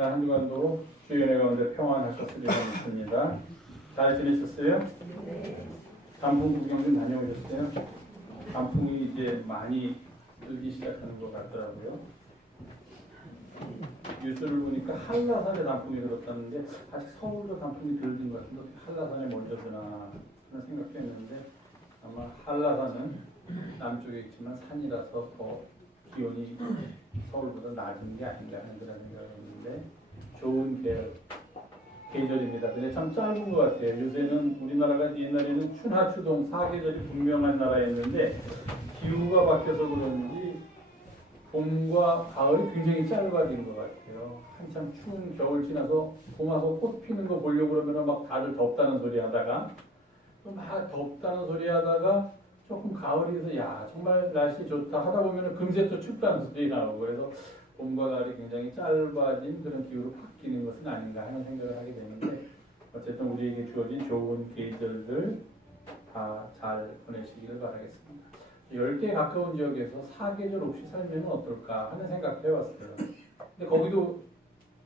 지난 한 주간도 주연의 가운데 평안하셨으리라 믿습니다. 잘 지내셨어요? 네. 단풍 구경 좀 다녀오셨어요? 단풍이 이제 많이 들기 시작하는 것 같더라고요. 뉴스를 보니까 한라산에 단풍이 들었다는데 아직 서울도 단풍이 들은 것 같은데 한라산에 먼저 드나 그런 생각도 했는데 아마 한라산은 남쪽에 있지만 산이라서 더 기온이 서울보다 낮은 게 아닌가 하는 그런 생각을 했는데 좋은 계절입니다. 근데 참 짧은 것 같아요. 요새는 우리나라가 옛날에는 춘하추동 사계절이 분명한 나라였는데 기후가 바뀌어서 그런지 봄과 가을이 굉장히 짧아진 것 같아요. 한참 추운 겨울 지나서 봄 와서 꽃 피는 거 보려고 그러면 막 다들 덥다는 소리 하다가 또 막 덥다는 소리 하다가 조금 가을이 돼서 야 정말 날씨 좋다 하다 보면 금세 또 춥다는 소리 나오고 그래서 봄과 가을이 굉장히 짧아진 그런 기후로 바뀌는 것은 아닌가 하는 생각을 하게 되는데 어쨌든 우리에게 주어진 좋은 계절들 다 잘 보내시기를 바라겠습니다. 열대에 가까운 지역에서 사계절 없이 살면 어떨까 하는 생각도 해봤어요. 근데 거기도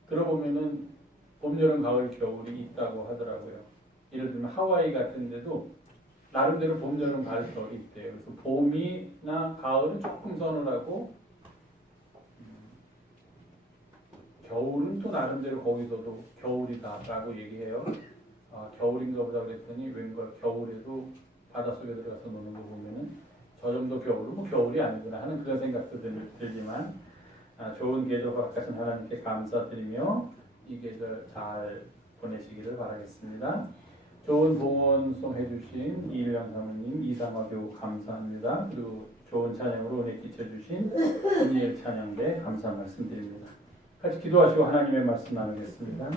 들어보면은 봄, 여름, 가을, 겨울이 있다고 하더라고요. 예를 들면 하와이 같은 데도 나름대로 봄, 여름, 가을, 겨울이 있대요. 그래서 봄이나 가을은 조금 선호하고 겨울은 또 나름대로 거기서도 겨울이다라고 얘기해요. 아, 겨울인가 보다 그랬더니 웬걸 겨울에도 바닷속에 들어가서 노는 거 보면은 저 정도 겨울은 뭐 겨울이 아니구나 하는 그런 생각도 들지만 좋은 계절 허락하신 하나님께 감사드리며 이 계절 잘 보내시기를 바라겠습니다. 좋은 봉헌송 해주신 이일영 사모님, 이상화 교우 감사합니다. 그리고 좋은 찬양으로 은혜 끼쳐주신 은희의 찬양대 감사 말씀드립니다. 같이 기도하시고 하나님의 말씀 나누겠습니다.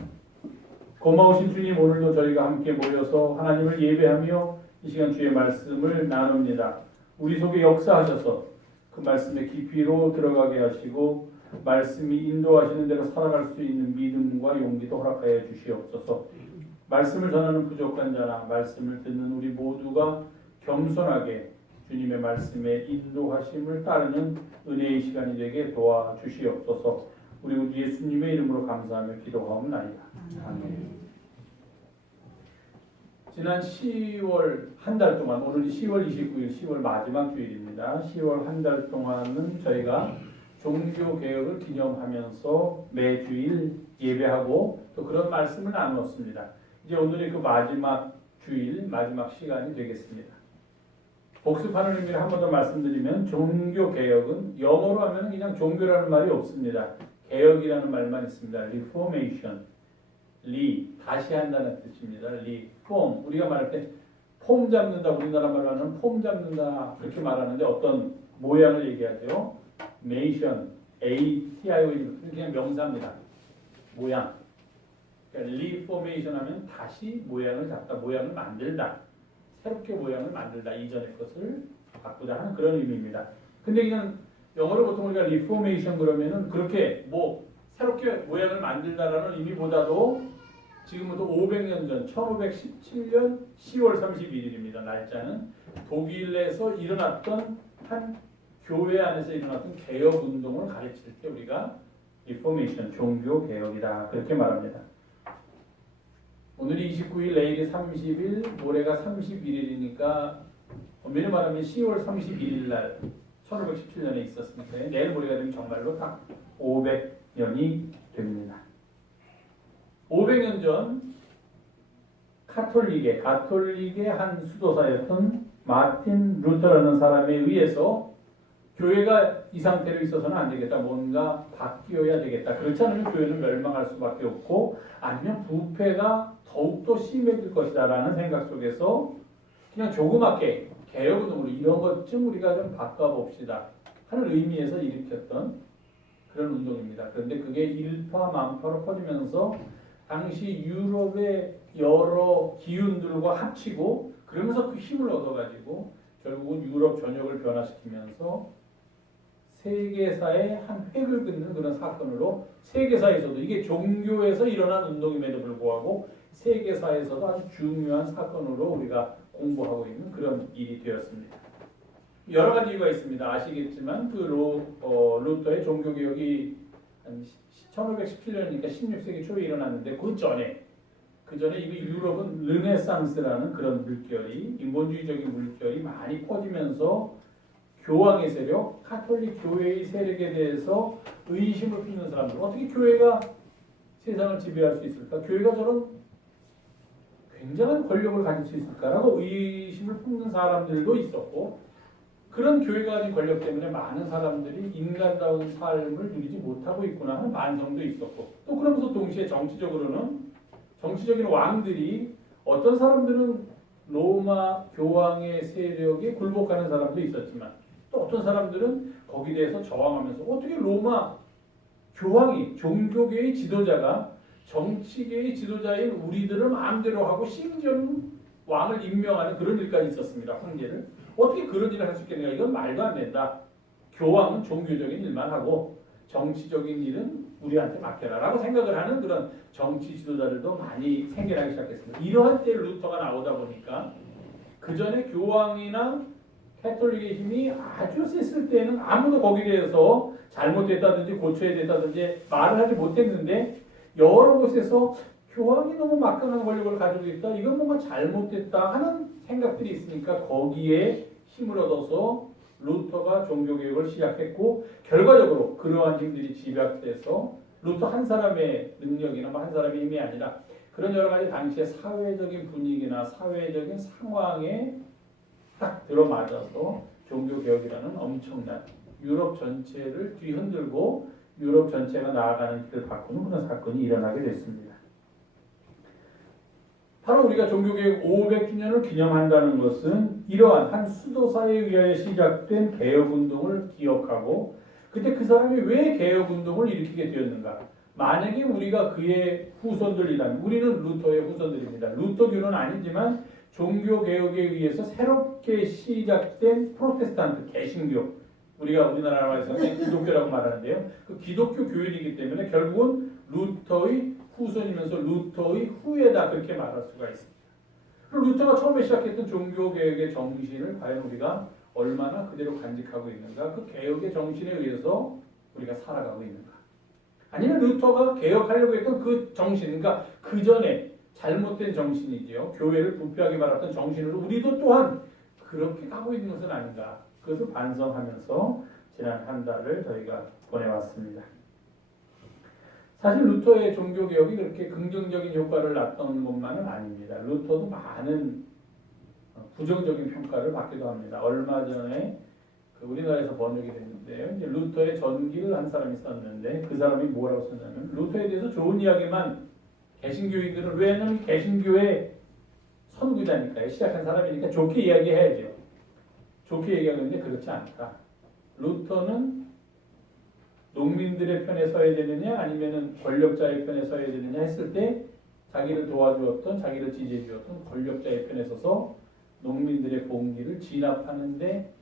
고마우신 주님, 오늘도 저희가 함께 모여서 하나님을 예배하며 이 시간 주의 말씀을 나눕니다. 우리 속에 역사하셔서 그 말씀의 깊이로 들어가게 하시고 말씀이 인도하시는 대로 살아갈 수 있는 믿음과 용기도 허락하여 주시옵소서. 말씀을 전하는 부족한 자나 말씀을 듣는 우리 모두가 겸손하게 주님의 말씀에 인도하심을 따르는 은혜의 시간이 되게 도와주시옵소서. 우리 예수님의 이름으로 감사하며 기도하옵나이다. 아멘. 지난 10월 한 달 동안, 오늘이 10월 29일, 10월 마지막 주일입니다. 10월 한 달 동안은 저희가 종교개혁을 기념하면서 매주일 예배하고 또 그런 말씀을 나누었습니다. 이제 오늘이 그 마지막 주일, 마지막 시간이 되겠습니다. 복습하는 의미를 한 번 더 말씀드리면 종교개혁은 영어로 하면 그냥 종교라는 말이 없습니다. 개혁이라는 말만 있습니다. Reformation. 다시 한다는 뜻입니다. reform. 우리가 말할 때 폼 잡는다, 우리나라 말로 하는 폼 잡는다 그렇게 말하는데 어떤 모양을 얘기하죠. nation, A-T-I-O-N 그냥 명사입니다. 모양. 그러니까 reformation 하면 다시 모양을 잡다, 모양을 만들다, 새롭게 모양을 만들다, 이전의 것을 바꾸다 하는 그런 의미입니다. 근데 그냥 영어로 보통 우리가 reformation 그러면은 그렇게 뭐 새롭게 모양을 만들다라는 의미보다도 지금부터 500년 전 1517년 10월 31일입니다. 날짜는 독일에서 일어났던 한 교회 안에서 일어났던 개혁 운동을 가르칠 때 우리가 리포메이션, 종교 개혁이다 그렇게 말합니다. 오늘이 29일, 내일이 30일, 모레가 31일이니까 엄밀히 말하면 10월 31일 날 1517년에 있었으니까 내일 모레가 되면 정말로 딱 500년이 됩니다. 500년 전 가톨릭의 한 수도사였던 마틴 루터라는 사람에 의해서 교회가 이 상태로 있어서는 안 되겠다. 뭔가 바뀌어야 되겠다. 그렇지 않으면 교회는 멸망할 수밖에 없고 아니면 부패가 더욱더 심해질 것이다 라는 생각 속에서 그냥 조그맣게 개혁운동으로 이런 것 좀 우리가 좀 바꿔봅시다 하는 의미에서 일으켰던 그런 운동입니다. 그런데 그게 일파만파로 퍼지면서 당시 유럽의 여러 기운들과 합치고 그러면서 그 힘을 얻어가지고 결국은 유럽 전역을 변화시키면서 세계사의 한 획을 긋는 그런 사건으로 세계사에서도 이게 종교에서 일어난 운동임에도 불구하고 세계사에서도 아주 중요한 사건으로 우리가 공부하고 있는 그런 일이 되었습니다. 여러 가지 이유가 있습니다. 아시겠지만 그 루터의 종교개혁이 한 1517년이니까 16세기 초에 일어났는데 그 전에 이 유럽은 르네상스라는 그런 물결이 인본주의적인 물결이 많이 퍼지면서 교황의 세력, 카톨릭 교회의 세력에 대해서 의심을 품는 사람들 어떻게 교회가 세상을 지배할 수 있을까? 교회가 저런 굉장한 권력을 가질 수 있을까라고 의심을 품는 사람들도 있었고 그런 교회가 가진 권력 때문에 많은 사람들이 인간다운 삶을 누리지 못하고 있구나 하는 반성도 있었고 또 그러면서 동시에 정치적인 왕들이 어떤 사람들은 로마 교황의 세력에 굴복하는 사람도 있었지만 또 어떤 사람들은 거기에 대해서 저항하면서 어떻게 로마 교황이 종교계의 지도자가 정치계의 지도자인 우리들을 마음대로 하고 심지어는 왕을 임명하는 그런 일까지 있었습니다. 황제를. 어떻게 그런 일을 할 수 있겠는가? 이건 말도 안 된다. 교황은 종교적인 일만 하고 정치적인 일은 우리한테 맡겨라 라고 생각을 하는 그런 정치 지도자들도 많이 생겨나기 시작했습니다. 이러한 때 루터가 나오다 보니까 그 전에 교황이나 캐톨릭의 힘이 아주 셌을 때는 아무도 거기에 대해서 잘못됐다든지 고쳐야 됐다든지 말을 하지 못했는데 여러 곳에서 교황이 너무 막강한 권력을 가지고 있다. 이건 뭔가 잘못됐다 하는 생각들이 있으니까 거기에 힘을 얻어서 루터가 종교개혁을 시작했고 결과적으로 그러한 힘들이 집약돼서 루터 한 사람의 능력이나 한 사람의 힘이 아니라 그런 여러 가지 당시의 사회적인 분위기나 사회적인 상황에 딱 들어맞아서 종교개혁이라는 엄청난 유럽 전체를 뒤흔들고 유럽 전체가 나아가는 길을 바꾸는 그런 사건이 일어나게 됐습니다. 바로 우리가 종교개혁 500주년을 기념한다는 것은 이러한 한 수도사에 의하여 시작된 개혁운동을 기억하고 그때 그 사람이 왜 개혁운동을 일으키게 되었는가. 만약에 우리가 그의 후손들이라면 우리는 루터의 후손들입니다. 루터교는 아니지만 종교개혁에 의해서 새롭게 시작된 프로테스탄트 개신교 우리가 우리나라에서는 기독교라고 말하는데요. 그 기독교 교인이기 때문에 결국은 루터의 후손이면서 루터의 후예다 그렇게 말할 수가 있습니다. 루터가 처음에 시작했던 종교개혁의 정신을 과연 우리가 얼마나 그대로 간직하고 있는가 그 개혁의 정신에 의해서 우리가 살아가고 있는가 아니면 루터가 개혁하려고 했던 그 정신 그러니까 그 전에 잘못된 정신이지요. 교회를 부패하게 말았던 정신으로 우리도 또한 그렇게 가고 있는 것은 아닌가 그것을 반성하면서 지난 한 달을 저희가 보내왔습니다. 사실 루터의 종교개혁이 그렇게 긍정적인 효과를 났던 것만은 아닙니다. 루터도 많은 부정적인 평가를 받기도 합니다. 얼마 전에 우리나라에서 번역이 됐는데요. 이제 루터의 전기를 한 사람이 썼는데 그 사람이 뭐라고 썼냐면 루터에 대해서 좋은 이야기만 개신교인들은 왜냐하면 개신교의 선구자니까요. 시작한 사람이니까 좋게 이야기해야죠. 좋게 얘기하는데 그렇지 않다. 루터는 농민들의 편에 서야 되느냐 아니면 권력자의 편에 서야 되느냐 했을 때 자기를 도와주었던 자기를 지지해 주었던 권력자의 편에 서서 농민들의 봉기를 진압하는데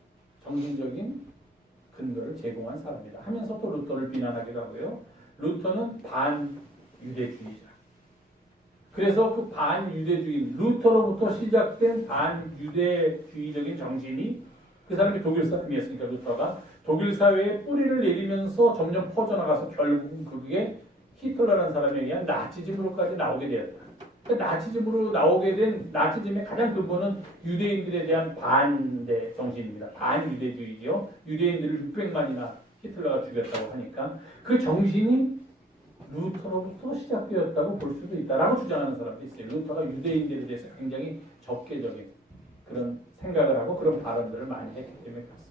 정신적인 근거를 제공한 사람이다 하면서 또 루터를 비난하기도 하고요. 루터는 반유대주의자. 그래서 그 반유대주의 루터로부터 시작된 반유대주의적인 정신이 그 사람이 독일 사람이었으니까 루터가 독일 사회에 뿌리를 내리면서 점점 퍼져나가서 결국은 그게 히틀러라는 사람에 의한 나치즘으로까지 나오게 되었다. 그러니까 나치즘으로 나오게 된 나치즘의 가장 근본은 유대인들에 대한 반대 정신입니다. 반유대주의죠. 유대인들을 600만이나 히틀러가 죽였다고 하니까 그 정신이 루터로부터 시작되었다고 볼 수도 있다라고 주장하는 사람도 있어요. 루터가 유대인들에 대해서 굉장히 적개적인 그런 생각을 하고 그런 발언들을 많이 했기 때문에 그렇습니다.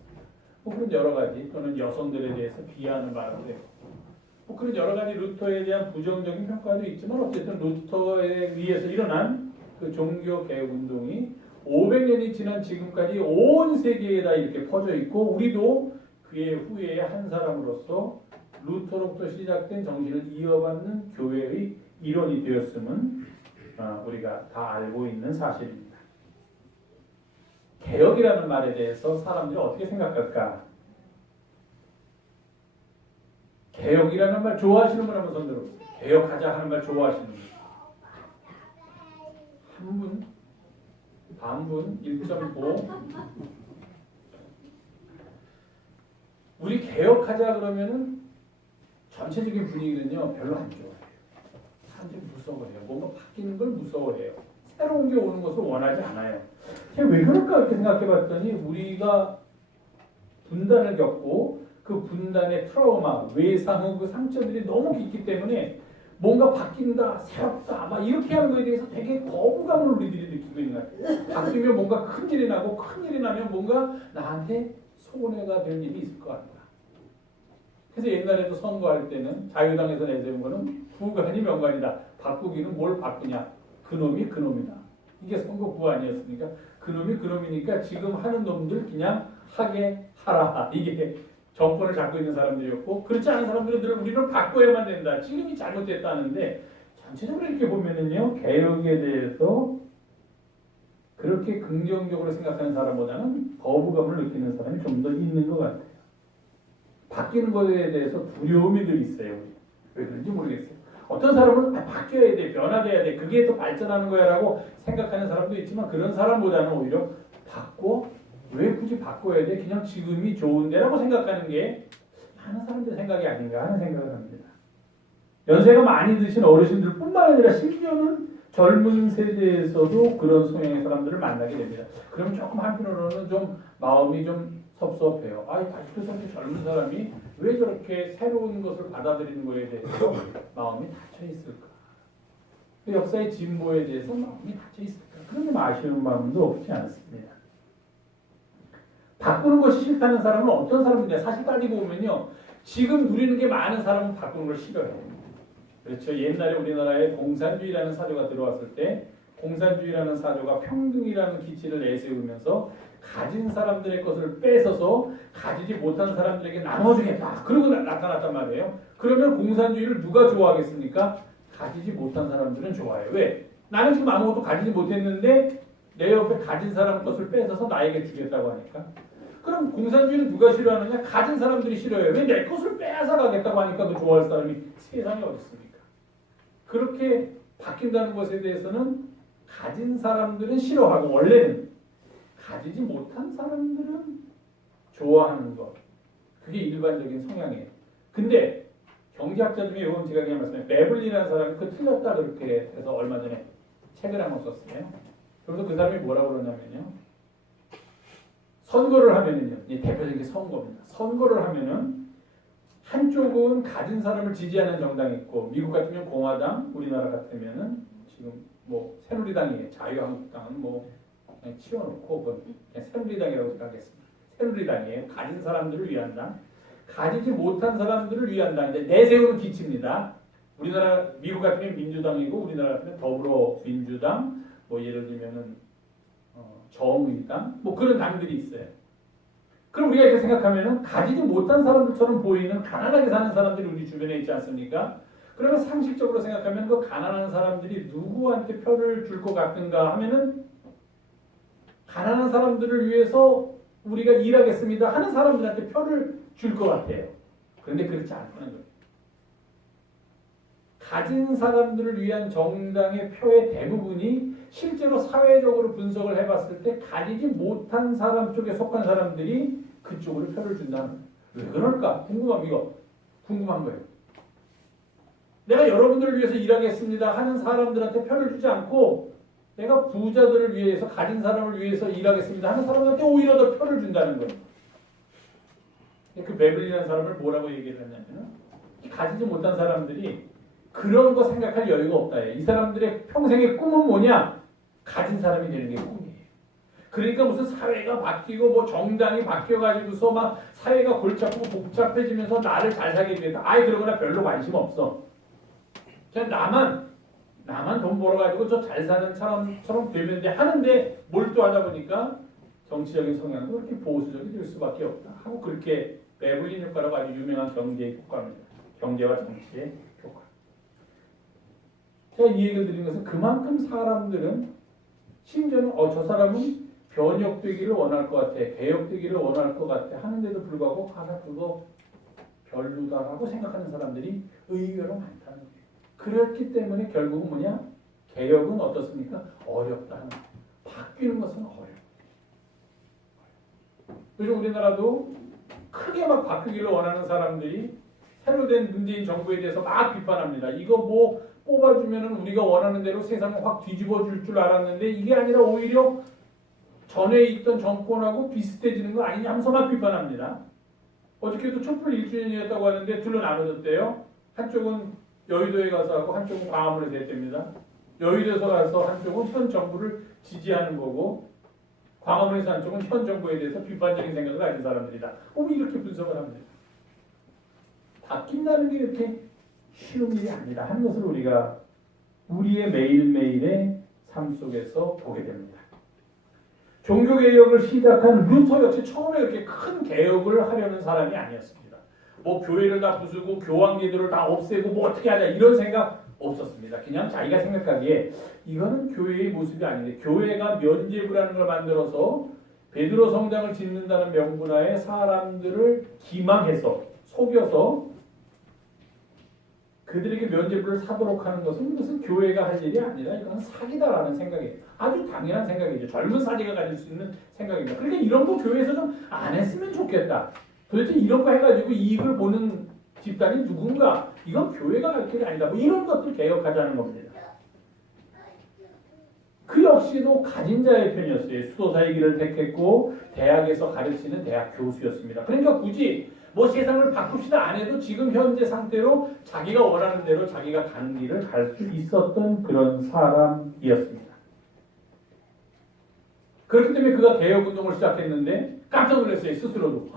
그런 여러 가지 또는 여성들에 대해서 비하하는 발언도 했고 그런 여러 가지 루터에 대한 부정적인 평가도 있지만 어쨌든 루터에 의해서 일어난 그 종교개혁 운동이 500년이 지난 지금까지 온 세계에 다 이렇게 퍼져 있고 우리도 그의 후예의 한 사람으로서 루터로부터 시작된 정신을 이어받는 교회의 일원이 되었음은 우리가 다 알고 있는 사실입니다. 개혁이라는 말에 대해서 사람들이 어떻게 생각할까? 개혁이라는 말 좋아하시는 분 한번 손 들어보세요. 개혁하자 하는 말 좋아하시는 분. 한 분? 반분? 1.5? 우리 개혁하자 그러면은 전체적인 분위기는요 별로 안 좋아요. 사람들이 무서워해요. 뭔가 바뀌는 걸 무서워해요. 새로운 게 오는 것을 원하지 않아요. 제가 왜 그럴까 이렇게 생각해봤더니 우리가 분단을 겪고 그 분단의 트라우마, 외상의 그 상처들이 너무 깊기 때문에 뭔가 바뀐다, 새롭다, 막 이렇게 하는 거에 대해서 되게 거부감을 우리들이 느끼고 있는 것 같아요. 바뀌면 뭔가 큰일이 나고 큰일이 나면 뭔가 나한테 손해가 될 일이 있을 것 같다. 그래서 옛날에도 선거할 때는 자유당에서 내세운 거는 구간이 명관이다. 바꾸기는 뭘 바꾸냐. 그놈이 그놈이다. 이게 선거 구간이었으니까 그놈이 그놈이니까 지금 하는 놈들 그냥 하게 하라. 이게 정권을 잡고 있는 사람들이었고 그렇지 않은 사람들은 늘 우리는 바꿔야만 된다. 지금이 잘못됐다는데 전체적으로 이렇게 보면은요. 개혁에 대해서 그렇게 긍정적으로 생각하는 사람보다는 거부감을 느끼는 사람이 좀 더 있는 것 같아요. 바뀌는 것에 대해서 두려움이 늘 있어요. 왜 그런지 모르겠어요. 어떤 사람은 바뀌어야 돼, 변화돼야 돼, 그게 더 발전하는 거야라고 생각하는 사람도 있지만 그런 사람보다는 오히려 바꿔? 왜 굳이 바꿔야 돼? 그냥 지금이 좋은데라고 생각하는 게 많은 사람들의 생각이 아닌가 하는 생각을 합니다. 연세가 많이 드신 어르신들뿐만 아니라 심지어는 젊은 세대에서도 그런 성향의 사람들을 만나게 됩니다. 그럼 조금 한편으로는 좀 마음이 좀 섭섭해요. 아직도 저렇게 젊은 사람이 왜 저렇게 새로운 것을 받아들이는 거에 대해서 마음이 닫혀 있을까? 그 역사의 진보에 대해서 마음이 닫혀 있을까? 그런 좀 아쉬운 마음도 없지 않습니다. 바꾸는 것이 싫다는 사람은 어떤 사람인데 사실 따지고 보면요. 지금 누리는 게 많은 사람은 바꾸는 걸 싫어해요. 그렇죠. 옛날에 우리나라에 공산주의라는 사조가 들어왔을 때 공산주의라는 사조가 평등이라는 기치를 내세우면서 가진 사람들의 것을 뺏어서 가지지 못한 사람들에게 나눠주겠다. 그러고 나타났단 말이에요. 그러면 공산주의를 누가 좋아하겠습니까? 가지지 못한 사람들은 좋아해요. 왜? 나는 지금 아무것도 가지지 못했는데 내 옆에 가진 사람 것을 뺏어서 나에게 주겠다고 하니까. 그럼 공산주의는 누가 싫어하느냐? 가진 사람들이 싫어해요. 왜 내 것을 빼앗아 가겠다고 하니까 그 좋아할 사람이 세상에 어디 있습니까? 그렇게 바뀐다는 것에 대해서는 가진 사람들은 싫어하고 원래는 가지지 못한 사람들은 좋아하는 것. 그게 일반적인 성향이에요. 근데 경제학자 중에 이건 제가 그냥 말씀해요. 매블리라는 사람이 그 틀렸다 그렇게 해서 얼마 전에 책을 한권 썼어요. 그래서 그 사람이 뭐라고 그러냐면요. 선거를 하면은요. 이 대표적인 게 선거입니다. 선거를 하면은 한쪽은 가진 사람을 지지하는 정당이 있고 미국 같으면 공화당, 우리나라 같으면은 지금 뭐 새누리당이에요. 자유한국당은 뭐 그냥 치워놓고 그냥 새누리당이라고 생각하겠습니다. 새누리당이에요. 가진 사람들을 위한 당. 가지지 못한 사람들을 위한 당인데 내세우는 기치입니다. 우리나라 미국 같으면 민주당이고 우리나라 같으면 더불어민주당, 뭐 예를 들면은 정의당, 뭐 그런 당들이 있어요. 그럼 우리가 이렇게 생각하면은 가지지 못한 사람들처럼 보이는 가난하게 사는 사람들이 우리 주변에 있지 않습니까? 그러면 상식적으로 생각하면 그 가난한 사람들이 누구한테 표를 줄 것 같은가 하면은 가난한 사람들을 위해서 우리가 일하겠습니다 하는 사람들한테 표를 줄 것 같아요. 그런데 그렇지 않다는 거예요. 가진 사람들을 위한 정당의 표의 대부분이 실제로 사회적으로 분석을 해봤을 때 가지지 못한 사람 쪽에 속한 사람들이 그쪽으로 표를 준다는 거예요. 왜 그럴까? 궁금한 거예요. 내가 여러분들을 위해서 일하겠습니다 하는 사람들한테 표를 주지 않고 내가 부자들을 위해서 가진 사람을 위해서 일하겠습니다 하는 사람한테 오히려 더 표를 준다는 거예요. 그 매블리라는 사람을 뭐라고 얘기를 했냐면 가지지 못한 사람들이 그런 거 생각할 여유가 없다. 이 사람들의 평생의 꿈은 뭐냐? 가진 사람이 되는 게 꿈이에요. 그러니까 무슨 사회가 바뀌고 뭐 정당이 바뀌어가지고서 막 사회가 골치 아프고 복잡해지면서 나를 잘 살게 되겠다. 그런 거나 별로 관심 없어. 그냥 나만 돈 벌어가지고 저 잘 사는 사람처럼 되면 돼 하는데 몰두하다 보니까 정치적인 성향도 그렇게 보수적이 될 수밖에 없다. 하고 그렇게 베블린 효과라고 아주 유명한 경제의 효과입니다. 경제와 정치의 효과. 제가 이 얘기를 드린 것은 그만큼 사람들은 심지어는 저 사람은 변혁되기를 원할 것 같아. 개혁되기를 원할 것 같아. 하는데도 불구하고 그거 별로다라고 생각하는 사람들이 의외로 많다는 거예요. 그렇기 때문에 결국은 뭐냐? 개혁은 어떻습니까? 어렵다는 거예요. 바뀌는 것은 어려워요. 요즘 우리나라도 크게 막 바뀌기를 원하는 사람들이 새로 된 문재인 정부에 대해서 막 비판합니다. 이거 뭐 뽑아주면은 우리가 원하는 대로 세상을 확 뒤집어 줄 줄 알았는데 이게 아니라 오히려 전에 있던 정권하고 비슷해지는 거 아니냐 하면서 막 비판합니다. 어저께도 촛불 1주년이었다고 하는데 둘로 나눠졌대요. 한쪽은 여의도에 가서 하고 한쪽은 광화문에서 했답니다. 여의도에서 가서 한쪽은 현 정부를 지지하는 거고 광화문에서 한쪽은 현 정부에 대해서 비판적인 생각을 가진 사람들이다. 이렇게 분석을 합니다. 바뀐다는 게 이렇게 쉬운 일이 아니다 하는 것을 우리가 우리의 매일매일의 삶 속에서 보게 됩니다. 종교개혁을 시작한 루터 역시 처음에 그렇게 큰 개혁을 하려는 사람이 아니었습니다. 뭐 교회를 다 부수고 교황제도를 다 없애고 뭐 어떻게 하자 이런 생각 없었습니다. 그냥 자기가 생각하기에 이거는 교회의 모습이 아닌데 교회가 면죄부라는 걸 만들어서 베드로 성당을 짓는다는 명분하에 사람들을 기망해서 속여서 그들에게 면죄부를 사도록 하는 것은 무슨 교회가 할 일이 아니라 이건 사기다라는 생각이에요. 아주 당연한 생각이죠. 젊은 사제가 가질 수 있는 생각입니다. 그러니까 이런 거 교회에서 좀 안 했으면 좋겠다. 도대체 이런 거 해가지고 이익을 보는 집단이 누군가? 이건 교회가 할 일이 아니다. 뭐 이런 것들 개혁하자는 겁니다. 그 역시도 가진 자의 편이었어요. 수도사의 길을 택했고 대학에서 가르치는 대학 교수였습니다. 그러니까 굳이 뭐 세상을 바꿉시다 안 해도 지금 현재 상태로 자기가 원하는 대로 자기가 가는 길을 갈 수 있었던 그런 사람이었습니다. 그렇기 때문에 그가 개혁운동을 시작했는데 깜짝 놀랐어요. 스스로도.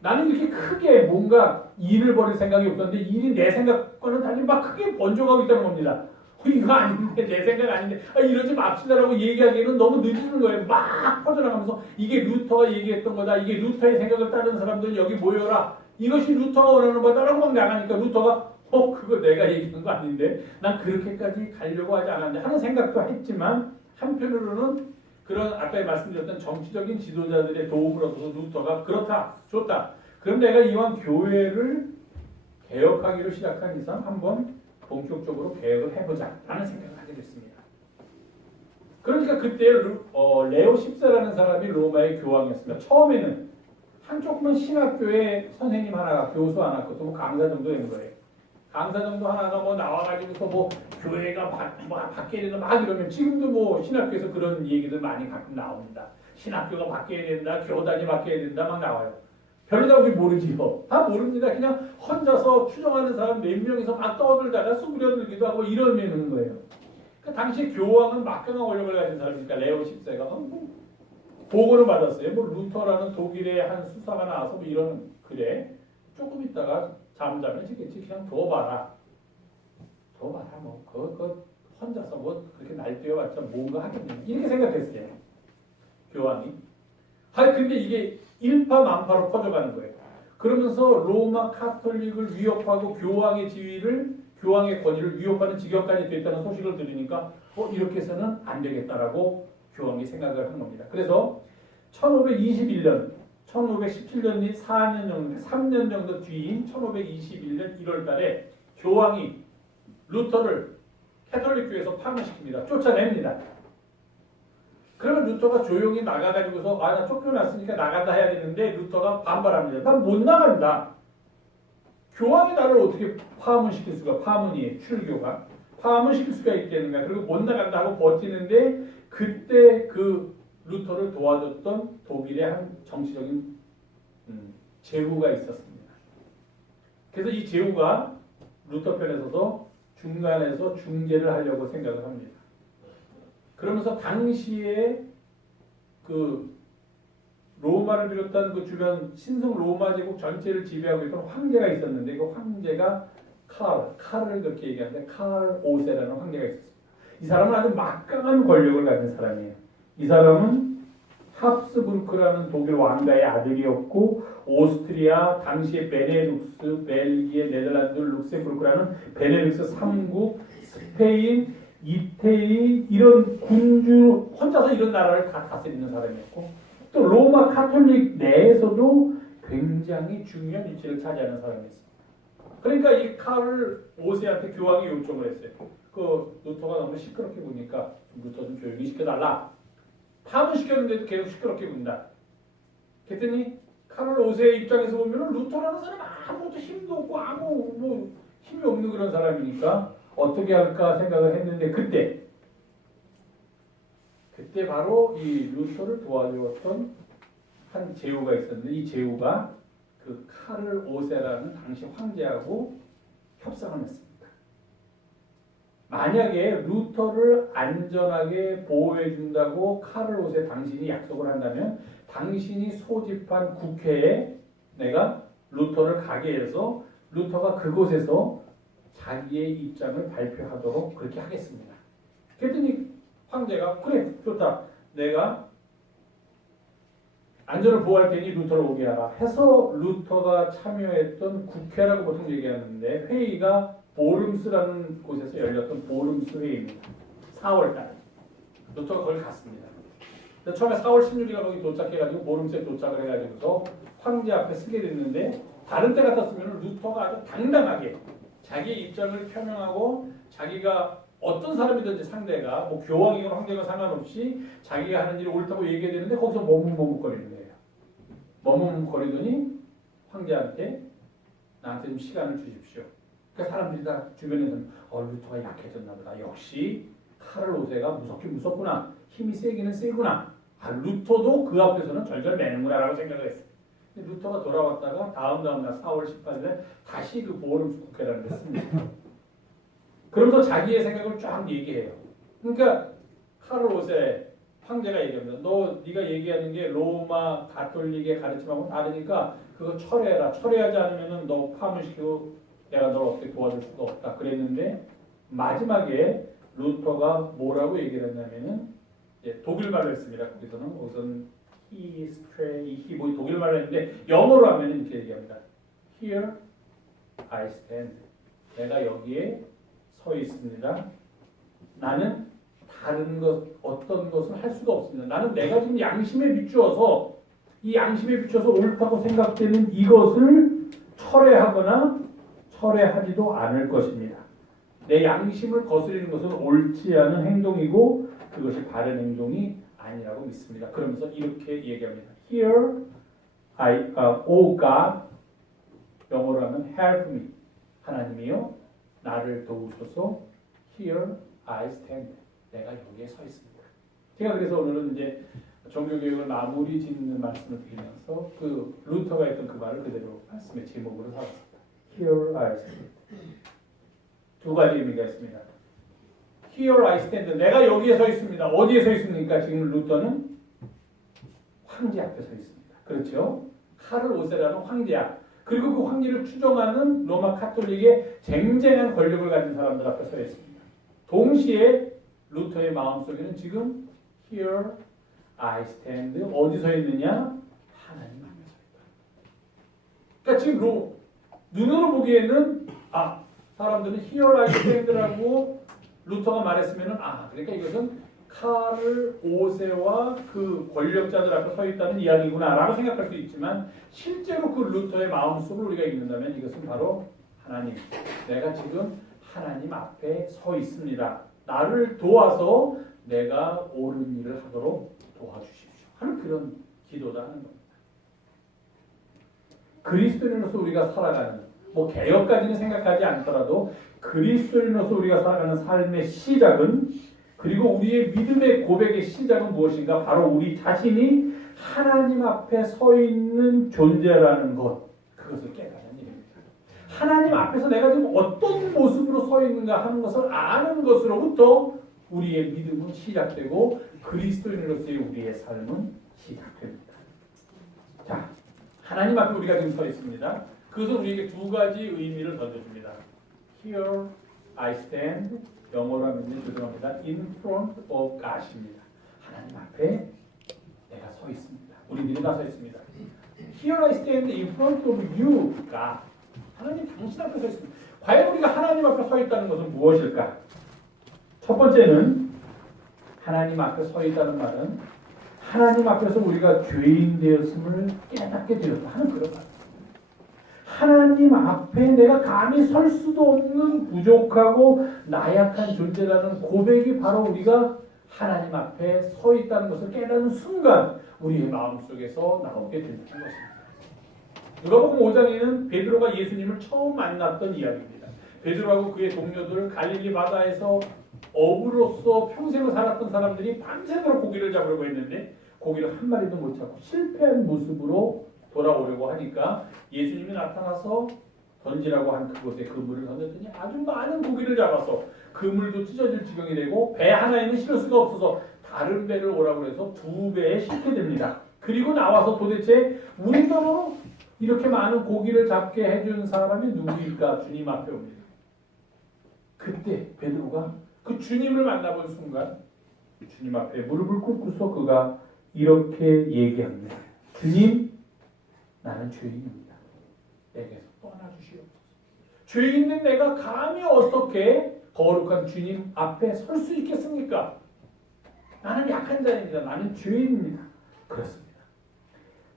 나는 이렇게 크게 뭔가 일을 벌일 생각이 없었는데 일이 내 생각과는 달리 막 크게 번져가고 있다는 겁니다. 이거 아닌데 내 생각 아닌데 이러지 맙시다라고 얘기하기에는 너무 늦는 거예요. 막 퍼져나가면서 이게 루터가 얘기했던 거다. 이게 루터의 생각을 따르는 사람들 여기 모여라. 이것이 루터가 원하는 거다라고 막 나가니까 루터가 그거 내가 얘기한 거 아닌데 난 그렇게까지 가려고 하지 않았는데 하는 생각도 했지만 한편으로는 그런 아까 말씀드렸던 정치적인 지도자들의 도움을 얻어서 루터가 그렇다. 좋다. 그럼 내가 이왕 교회를 개혁하기로 시작한 이상 한번 본격적으로 개혁을 해보자 라는 생각을 하게 됐습니다. 그러니까 그때 레오 10세라는 사람이 로마의 교황이었습니다. 처음에는 한 조그만 신학교에 선생님 하나가 교수 하나 그것도 뭐 강사 정도 된 거예요. 강사 정도 하나가 뭐 나와가지고서 뭐 교회가 바뀌어야 된다 막 이러면 지금도 뭐 신학교에서 그런 얘기들 많이 가끔 나옵니다. 신학교가 바뀌어야 된다, 교단이 바뀌어야 된다 막 나와요. 별로 다 우리 모르지요. 다 모릅니다. 그냥 혼자서 추정하는 사람 몇 명이서 막 떠들다가 수그려들기도 하고 이러는 거예요. 그 당시에 교황은 막강한 권력을 가진 사람이니까 레오 10세가 보고를 받았어요. 뭐 루터라는 독일의 한 수사가 나와서 뭐 이런 그래 조금 있다가 잠자면 지겠지 그냥 둬봐라. 뭐 그거 혼자서 뭐 그렇게 날뛰어봤자 뭔가 하겠냐 이렇게 생각했어요. 교황이. 근데 이게 일파만파로 퍼져가는 거예요. 그러면서 로마 카톨릭을 위협하고 교황의 지위를 교황의 권위를 위협하는 지경까지 됐다는 소식을 들으니까 이렇게 해서는 안 되겠다라고 교황이 생각을 한 겁니다. 그래서 1521년, 1517년이 4년 정도, 3년 정도 뒤인 1521년 1월 달에 교황이 루터를 캐톨릭 교회에서 파면시킵니다. 쫓아냅니다. 그러면 루터가 조용히 나가가지고서 나 쫓겨났으니까 나간다 해야 되는데 루터가 반발합니다. 난 못 나간다. 교황이 나를 어떻게 파문시킬 수가 파문이에요. 출교가. 파문시킬 수가 있겠는가. 그리고 못 나간다 하고 버티는데 그때 그 루터를 도와줬던 독일의 한 정치적인 제후가 있었습니다. 그래서 이 제후가 루터 편에 서서 중간에서 중재를 하려고 생각을 합니다. 그러면서 당시에 그 로마를 비롯한 그 주변 신성 로마 제국 전체를 지배하고 있던 황제가 있었는데 그 황제가 칼을 그렇게 얘기하는데 칼 5세라는 황제가 있었습니다. 이 사람은 아주 막강한 권력을 가진 사람이에요. 이 사람은 합스부르크라는 독일 왕가의 아들이었고 오스트리아 당시의 베네룩스, 벨기에, 네덜란드, 룩셈부르크라는 베네룩스 3국, 스페인, 이태리 이런 군주 혼자서 이런 나라를 다 다스리는 사람이었고 또 로마 카톨릭 내에서도 굉장히 중요한 위치를 차지하는 사람이었습니다. 그러니까 이 칼 5세한테 교황이 요청을 했어요. 그 루터가 너무 시끄럽게 구니까 루터 좀 조용히 시켜달라. 파문시켰는데도 계속 시끄럽게 군다. 그랬더니 칼 5세의 입장에서 보면 루터라는 사람 아무것도 힘도 없고 아무 뭐 힘이 없는 그런 사람이니까 어떻게 할까 생각을 했는데 그때 바로 이 루터를 도와주었던 한 제후가 있었는데 이 제후가 그 카를 오세라는 당시 황제하고 협상을 했습니다. 만약에 루터를 안전하게 보호해 준다고 카를 오세 당신이 약속을 한다면 당신이 소집한 국회에 내가 루터를 가게 해서 루터가 그곳에서 자기의 입장을 발표하도록 그렇게 하겠습니다. 그랬더니 황제가 그래 좋다. 내가 안전을 보호할 테니 루터를 오게 하라 해서 루터가 참여했던 국회라고 보통 얘기하는데 회의가 보름스라는 곳에서 열렸던 보름스 회의입니다. 4월달 루터가 거기 갔습니다. 처음에 4월 16일에 거기 도착해가지고 보름스에 도착을 해가지고서 황제 앞에 쓰게 됐는데 다른 때 같았으면 루터가 아주 당당하게 자기 입장을 표명하고 자기가 어떤 사람이든지 상대가 뭐 교황이건 황제건 상관없이 자기가 하는 일이 옳다고 얘기해야 되는데 거기서 머뭇머뭇거리는 거예요. 머뭇머뭇거리더니 황제한테 나한테 좀 시간을 주십시오. 그러니까 사람들이 다 주변에서는 루터가 약해졌나 보다. 역시 카를 오세가 무섭긴 무섭구나. 힘이 세기는 세구나. 루터도 그 앞에서는 절절 매는구나 라고 생각을 했어요. 루터가 돌아왔다가 다음날 4월 18일에 다시 그 보름스 국회라는 데 씁니다. 그러면서 자기의 생각을 쫙 얘기해요. 그러니까 카를 오세 황제가 얘기합니다. 네가 얘기하는 게 로마 가톨릭의 가르침하고 다르니까 그거 철회해라. 철회하지 않으면 너 파문시키고 내가 널 어떻게 도와줄 수가 없다. 그랬는데 마지막에 루터가 뭐라고 얘기를 했냐면은 독일말로 했습니다. 거기서는 he 뭐 독일말로 했는데 영어로 하면 이렇게 얘기합니다. Here I stand. 내가 여기에 서 있습니다. 나는 다른 것 어떤 것을 할 수가 없습니다. 나는 내가 지금 양심에 비추어서 이 양심에 비춰서 옳다고 생각되는 이것을 철회하거나 철회하지도 않을 것입니다. 내 양심을 거스리는 것은 옳지 않은 행동이고 그것이 바른 행동이 아니라고 믿습니다. 그러면서 이렇게 얘기합니다. Here O God 영어로 하면 help me 하나님이요 나를 도우소서. Here I stand 내가 여기에 서 있습니다. 제가 그래서 오늘은 이제 종교개혁을 마무리 짓는 말씀을 드리면서 그 루터가 했던 그 말을 그대로 말씀의 제목으로 삼았습니다. Here I stand. 두 가지 의미가 있습니다. Here I stand. 내가 여기에 서 있습니다. 어디에 서 있습니까? 지금 루터는 황제 앞에 서 있습니다. 그렇죠? 카를 오세라는 황제야. 그리고 그 황제를 추종하는 로마 카톨릭의 쟁쟁한 권력을 가진 사람들 앞에 서 있습니다. 동시에 루터의 마음속에는 지금 Here I stand 어디 서 있느냐? 하나님 앞에 서 있다. 그러니까 지금 눈으로 보기에는 사람들은 Here I stand라고 루터가 말했으면은 그러니까 이것은 카를 오세와 그 권력자들 앞에 서 있다는 이야기구나라고 생각할 수 있지만 실제로 그 루터의 마음속을 우리가 읽는다면 이것은 바로 하나님, 내가 지금 하나님 앞에 서 있습니다. 나를 도와서 내가 옳은 일을 하도록 도와주십시오 하는 그런 기도다 하는 겁니다. 그리스도인으로서 우리가 살아가는 개혁까지는 생각하지 않더라도 그리스도인으로서 우리가 살아가는 삶의 시작은 그리고 우리의 믿음의 고백의 시작은 무엇인가? 바로 우리 자신이 하나님 앞에 서 있는 존재라는 것, 그것을 깨닫는 일입니다. 하나님 앞에서 내가 지금 어떤 모습으로 서 있는가 하는 것을 아는 것으로부터 우리의 믿음은 시작되고 그리스도인으로서의 우리의 삶은 시작됩니다. 자, 하나님 앞에 우리가 지금 서 있습니다. 그것은 우리에게 두 가지 의미를 던져줍니다. Here I stand, 영어로 하면 죄송합니다. In front of God입니다. 하나님 앞에 내가 서 있습니다. 우리들이 다 서 있습니다. Here I stand in front of you, God. 하나님 당신 앞에 서 있습니다. 과연 우리가 하나님 앞에 서 있다는 것은 무엇일까? 첫 번째는 하나님 앞에 서 있다는 말은 하나님 앞에서 우리가 죄인 되었음을 깨닫게 되었다 하는 그런 말. 하나님 앞에 내가 감히 설 수도 없는 부족하고 나약한 존재라는 고백이 바로 우리가 하나님 앞에 서 있다는 것을 깨닫는 순간 우리의 마음속에서 나오게 된다는 것입니다. 누가복음 5장에는 베드로가 예수님을 처음 만났던 이야기입니다. 베드로하고 그의 동료들 갈릴리 바다에서 어부로서 평생을 살았던 사람들이 밤새도록 고기를 잡으려고 했는데 고기를 한 마리도 못 잡고 실패한 모습으로 돌아오려고 하니까 예수님이 나타나서 던지라고 한 그곳에 그물을 던졌더니 아주 많은 고기를 잡아서 그물도 찢어질 지경이 되고 배 하나에는 실을 수가 없어서 다른 배를 오라고 해서 2배에 싣게 됩니다. 그리고 나와서 도대체 우리더러 이렇게 많은 고기를 잡게 해준 사람이 누구일까? 주님 앞에 옵니다. 그때 베드로가 그 주님을 만나본 순간 주님 앞에 무릎을 꿇고서 그가 이렇게 얘기합니다. 주님, 나는 죄인입니다. 내게서 떠나주시옵소서. 죄 있는 내가 감히 어떻게 거룩한 주님 앞에 설 수 있겠습니까? 나는 약한 자입니다. 나는 죄인입니다. 그렇습니다.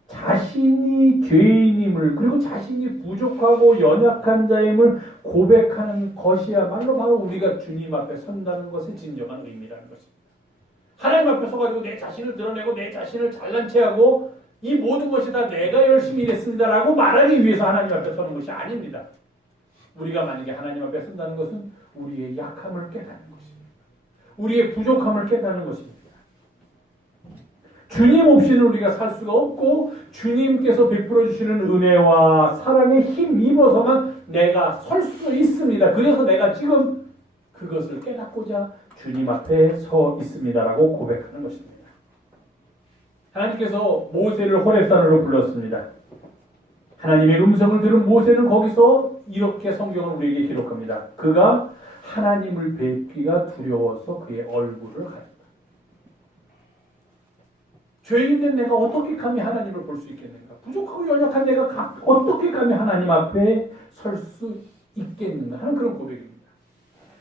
자신이 죄인임을 그리고 자신이 부족하고 연약한 자임을 고백하는 것이야말로 바로 우리가 주님 앞에 선다는 것의 진정한 의미라는 것입니다. 하나님 앞에 서가지고 내 자신을 드러내고 내 자신을 잘난 체하고 이 모든 것이 다 내가 열심히 일했습니다라고 말하기 위해서 하나님 앞에 서는 것이 아닙니다. 우리가 만약에 하나님 앞에 선다는 것은 우리의 약함을 깨닫는 것입니다. 우리의 부족함을 깨닫는 것입니다. 주님 없이는 우리가 살 수가 없고 주님께서 베풀어 주시는 은혜와 사랑에 힘입어서만 내가 설 수 있습니다. 그래서 내가 지금 그것을 깨닫고자 주님 앞에 서 있습니다라고 고백하는 것입니다. 하나님께서 모세를 호렙산으로 불렀습니다. 하나님의 음성을 들은 모세는 거기서 이렇게 성경을 우리에게 기록합니다. 그가 하나님을 뵙기가 두려워서 그의 얼굴을 가렸다. 죄 있는 내가 어떻게 감히 하나님을 볼 수 있겠는가? 부족하고 연약한 내가 어떻게 감히 하나님 앞에 설 수 있겠는가 하는 그런 고백입니다.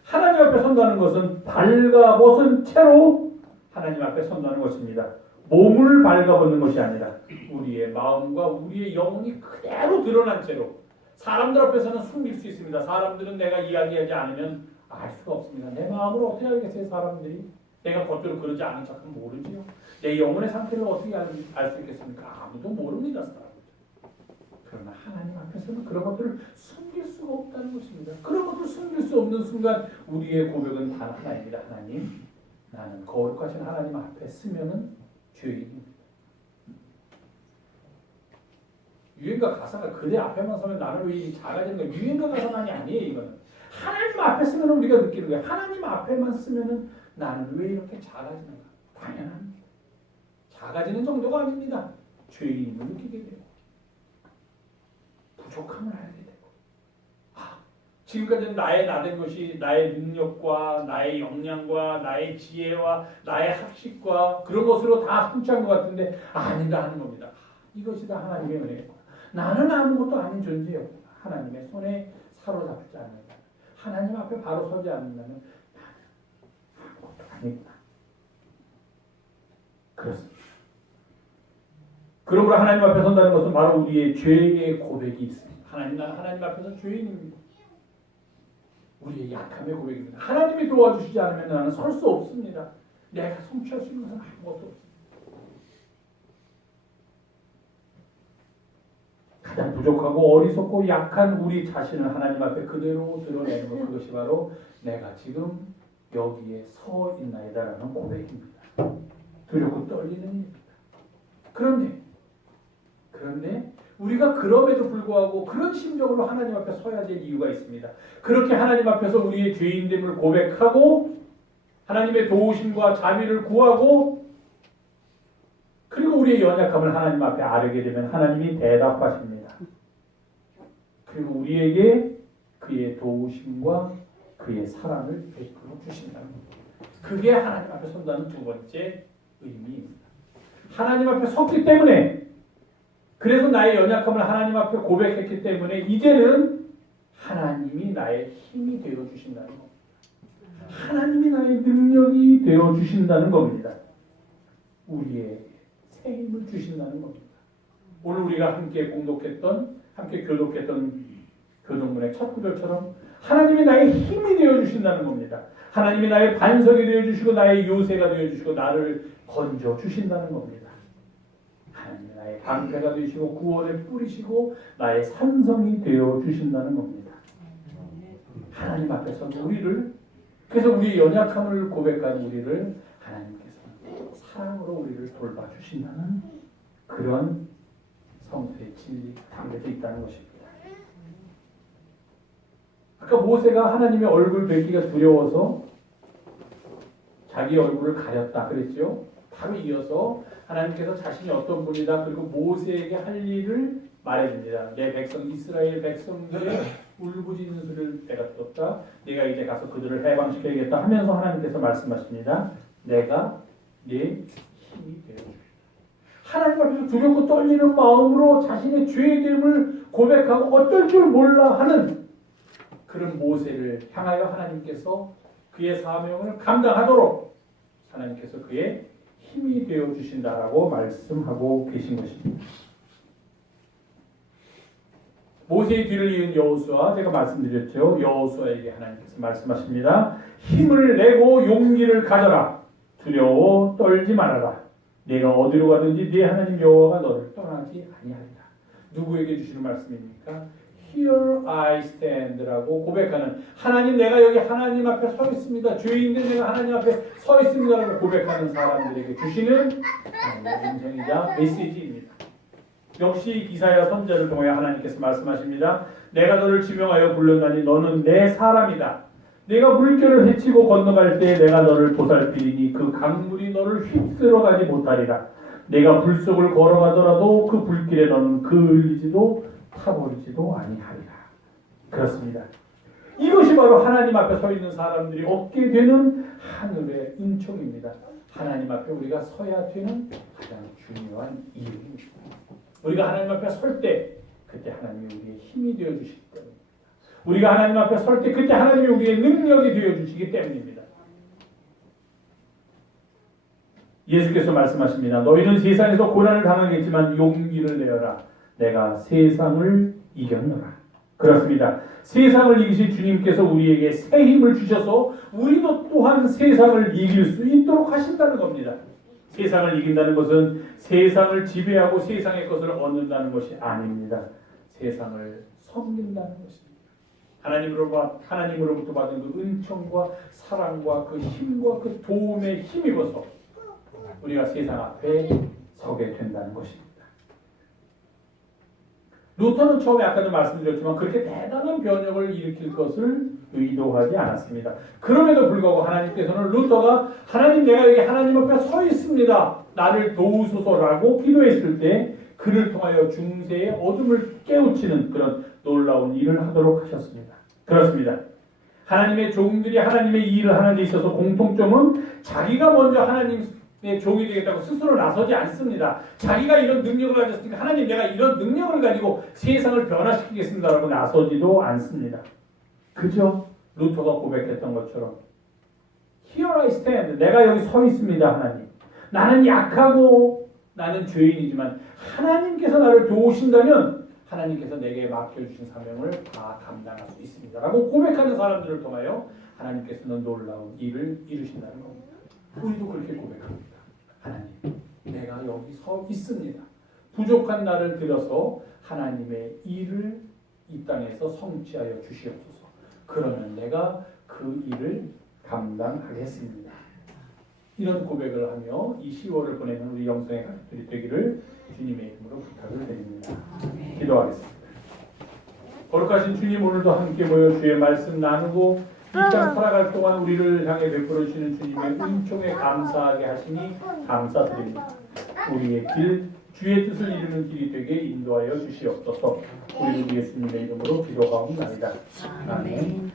하나님 앞에 선다는 것은 발가벗은 채로 하나님 앞에 선다는 것입니다. 몸을 발가벗는 것이 아니라 우리의 마음과 우리의 영혼이 그대로 드러난 채로 사람들 앞에서는 숨길 수 있습니다. 사람들은 내가 이야기하지 않으면 알 수가 없습니다. 내 마음을 어떻게 알겠어요? 사람들이 내가 겉으로 그러지 않은 척하면 모르지요. 내 영혼의 상태를 어떻게 알 수 있겠습니까? 아무도 모릅니다. 사람들. 그러나 하나님 앞에서는 그런 것들을 숨길 수가 없다는 것입니다. 그런 것들을 숨길 수 없는 순간 우리의 고백은 단 하나입니다. 하나님, 나는 거룩하신 하나님 앞에 쓰면은 죄인입니다. 유행가 가사가 그대 앞에만 서면 나는 왜 작아지는 거야? 유행가 가사만이 아니에요. 이거는 하나님 앞에 쓰면 우리가 느끼는 거예요. 하나님 앞에만 쓰면은 나는 왜 이렇게 작아지는가? 당연합니다. 작아지는 정도가 아닙니다. 죄인임을 느끼게 되고 부족함을 알게 되고 지금까지는 나의 나된 것이 나의 능력과 나의 역량과 나의 지혜와 나의 학식과 그런 것으로 다 성취한 것 같은데 아니다 하는 겁니다. 이것이 다 하나님의 은혜구나. 나는 아무것도 아닌 존재였구나. 하나님의 손에 사로잡지 않는다. 하나님 앞에 바로 서지 않는다면 나는 아무것도 아니구나. 그렇습니다. 그러므로 하나님 앞에 선다는 것은 바로 우리의 죄의 고백이 있습니다. 하나님, 나는 하나님 앞에서 죄인입니다. 우리의 약함의 고백입니다. 하나님이 도와주시지 않으면 나는 설 수 없습니다. 내가 성취할 수 있는 것은 아무것도 없습니다. 가장 부족하고 어리석고 약한 우리 자신을 하나님 앞에 그대로 드러내는 것, 그것이 바로 내가 지금 여기에 서 있나이다라는 고백입니다. 두렵고 떨리는 일입니다. 그런데 우리가 그럼에도 불구하고 그런 심정으로 하나님 앞에 서야 될 이유가 있습니다. 그렇게 하나님 앞에서 우리의 죄인됨을 고백하고 하나님의 도우심과 자비를 구하고 그리고 우리의 연약함을 하나님 앞에 아뢰게 되면 하나님이 대답하십니다. 그리고 우리에게 그의 도우심과 그의 사랑을 베풀어 주신다는 겁니다. 그게 하나님 앞에 선다는 두 번째 의미입니다. 하나님 앞에 섰기 때문에 그래서 나의 연약함을 하나님 앞에 고백했기 때문에 이제는 하나님이 나의 힘이 되어주신다는 겁니다. 하나님이 나의 능력이 되어주신다는 겁니다. 우리의 새 힘을 주신다는 겁니다. 오늘 우리가 함께 교독했던 교동문의 첫 구절처럼 하나님이 나의 힘이 되어주신다는 겁니다. 하나님이 나의 반석이 되어주시고 나의 요새가 되어주시고 나를 건져주신다는 겁니다. 하나님 나의 방패가 되시고 구원의 뿌리시고 나의 산성이 되어 주신다는 겁니다. 하나님 앞에서 우리를, 그래서 우리의 연약함을 고백한 우리를 하나님께서 사랑으로 우리를 돌봐주신다는 그런 성수의 진리가 담겨져 있다는 것입니다. 아까 모세가 하나님의 얼굴 뵙기가 두려워서 자기 얼굴을 가렸다 그랬죠. 바로 이어서 하나님께서 자신이 어떤 분이다, 그리고 모세에게 할 일을 말해줍니다. 내 백성 이스라엘 백성들의 울부짖는 소리를 내가 들었다. 내가 이제 가서 그들을 해방시켜야겠다 하면서 하나님께서 말씀하십니다. 내가 네 힘이 되어주리라. 하나님 앞에서 두렵고 떨리는 마음으로 자신의 죄됨을 고백하고 어쩔 줄 몰라 하는 그런 모세를 향하여 하나님께서 그의 사명을 감당하도록 하나님께서 그의 힘이 되어 주신다라고 말씀하고 계신 것입니다. 모세의 뒤를 이은 여호수아, 제가 말씀드렸죠. 여호수아에게 하나님께서 말씀하십니다. 힘을 내고 용기를 가져라. 두려워 떨지 말아라. 내가 어디로 가든지 네 하나님 여호와가 너를 떠나지 아니하리라. 누구에게 주시는 말씀입니까? Here I stand라고 고백하는, 하나님 내가 여기 하나님 앞에 서 있습니다. 죄인들 내가 하나님 앞에 서 있습니다라고 고백하는 사람들에게 주시는 음성이자 메시지입니다. 역시 이사야 선지자를 통하여 하나님께서 말씀하십니다. 내가 너를 지명하여 불렀나니 너는 내 사람이다. 내가 물결을 헤치고 건너갈 때 내가 너를 보살피리니 그 강물이 너를 휩쓸어 가지 못하리라. 내가 불 속을 걸어가더라도 그 불길에 너는 그을리지도 타버리지도 아니하리라. 그렇습니다. 이것이 바로 하나님 앞에 서 있는 사람들이 얻게 되는 하늘의 은총입니다. 하나님 앞에 우리가 서야 되는 가장 중요한 이유입니다. 우리가 하나님 앞에 설 때 그때 하나님이 우리의 힘이 되어 주시기 때문입니다. 우리가 하나님 앞에 설 때 그때 하나님이 우리의 능력이 되어 주시기 때문입니다. 예수께서 말씀하십니다. 너희는 세상에서 고난을 당하겠지만 용기를 내어라. 내가 세상을 이겼노라. 그렇습니다. 세상을 이기신 주님께서 우리에게 새 힘을 주셔서 우리도 또한 세상을 이길 수 있도록 하신다는 겁니다. 세상을 이긴다는 것은 세상을 지배하고 세상의 것을 얻는다는 것이 아닙니다. 세상을 섬긴다는 것입니다. 하나님으로부터 받은 그 은총과 사랑과 그 힘과 그 도움에 힘입어서 우리가 세상 앞에 서게 된다는 것입니다. 루터는 처음에 아까도 말씀드렸지만 그렇게 대단한 변혁을 일으킬 것을 의도하지 않았습니다. 그럼에도 불구하고 하나님께서는 루터가 하나님 내가 여기 하나님 앞에 서 있습니다. 나를 도우소서라고 기도했을 때 그를 통하여 중세의 어둠을 깨우치는 그런 놀라운 일을 하도록 하셨습니다. 그렇습니다. 하나님의 종들이 하나님의 일을 하는 데 있어서 공통점은 자기가 먼저 하나님의 종이 되겠다고 스스로 나서지 않습니다. 자기가 이런 능력을 가졌으니까 하나님 내가 이런 능력을 가지고 세상을 변화시키겠습니다라고 나서지도 않습니다. 그죠? 루터가 고백했던 것처럼 Here I stand. 내가 여기 서 있습니다. 하나님. 나는 약하고 나는 죄인이지만 하나님께서 나를 도우신다면 하나님께서 내게 맡겨주신 사명을 다 감당할 수 있습니다. 라고 고백하는 사람들을 통하여 하나님께서는 놀라운 일을 이루신다는 겁니다. 우리도 그렇게 고백합니다. 하나님, 내가 여기 서 있습니다. 부족한 나를 들여서 하나님의 일을 이 땅에서 성취하여 주시옵소서. 그러면 내가 그 일을 감당하겠습니다. 이런 고백을 하며 이 10월을 보내는 우리 영성의 가족들이 되기를 주님의 이름으로 부탁을 드립니다. 기도하겠습니다. 거룩하신 주님, 오늘도 함께 모여 주의 말씀 나누고 이 땅 살아갈 동안 우리를 향해 베풀어 주시는 주님의 은총에 감사하게 하시니 감사드립니다. 우리의 길, 주의 뜻을 이루는 길이 되게 인도하여 주시옵소서. 우리 예수님의 이름으로 기도하옵나이다. 아멘.